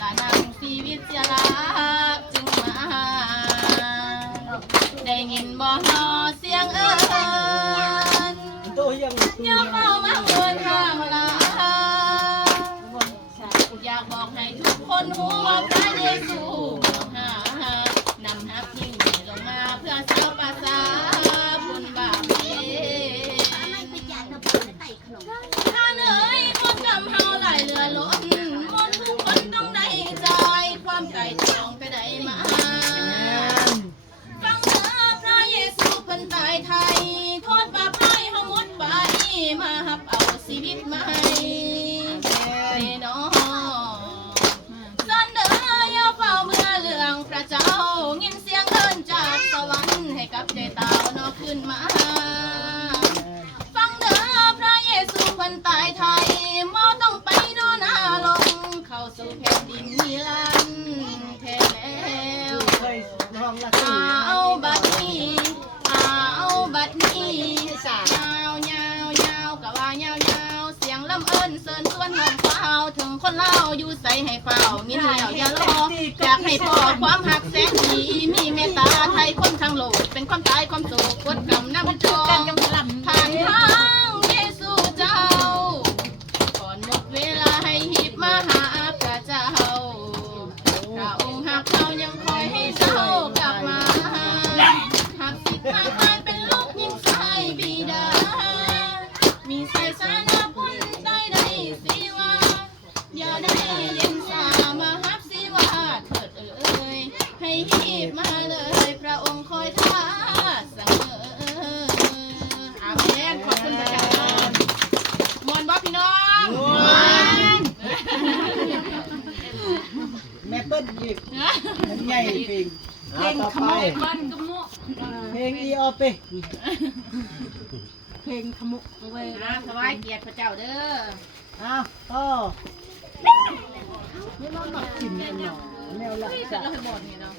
ละนางชีวิตเสียรักจึงมาได้ยินบ่ฮอเสียงเอิญอย่าเฝ้ามาเอิญห้ามลาอยากบอกให้ทุกคนรู้ว่าพระเยซูหานำฮักยิ่งลงมาเพื่อชาวภาษาบุญบาปถ้าเหนื่อยมนต์กำเฮาไหลเรือล้นมนต์ทุกคนต้องได้ใจความไก่จองไปได้มาฟังเถิดพระเยซูเพิ่นตายไทยโทษบาปให้เฮาหมดไปมาหับเอาชีวิตใหม่น้องสันเดออย่าเฝ้าเมื่อเรื่องพระเจ้ายินเสียงเอิ้นจากสวรรค์ให้กับใจเต่านอขึ้นมาฟังเด้อพระเยซูเพิ่นตายไทยบ่ต้องไปโดนหน้าลงเข้าสู่แผ่นดินนิรันดร์แท้แล้วเอาบัดนี้เอาบัดนี้ยาวยาวยาวกะว่ายาวยาวเสียงลำเอิ้นเสิญชวนหอมเฝ้าถึงคนเล่าอยู่ใส่ให้เฝ้ามินแล้วอย่ารออยากให้พอความหักแสนดีมีเมตตาไทยคนทั้งโลกเป็นความตายความโศกกดกำน้ำจองผ่านทางเยซูเจ้าก่อนหมดเวลาให้หีบมาหาพระเจ้าพระองค์หักเรายังคอยให้เจ้ากลับมาหากสิทธิ์หากตายเป็นลูกยิ่งใส่บิดามีใส่สานาพุ่นได้ได้สิว่าอย่าได้เลี้ยงสามาฮับสิว่าเถิดเอ่ยให้หีบมาเลยพระองค์คอยท่าเสมออาเมนขอบคุณพระเจ้ามวนบ่พี่น้องแม่เปิ้ลอีกมันใหญ่เพลงขโมยบ้านขโมยเพลงอีออเปเพลงขโมยเว้ยถวายเกียรติพระเจ้าเด้ออ้าวต่อไม่มาหมักจิ้มกันหน่อยแนวหลัก เสร็จแล้วให้หมดนี่เนาะ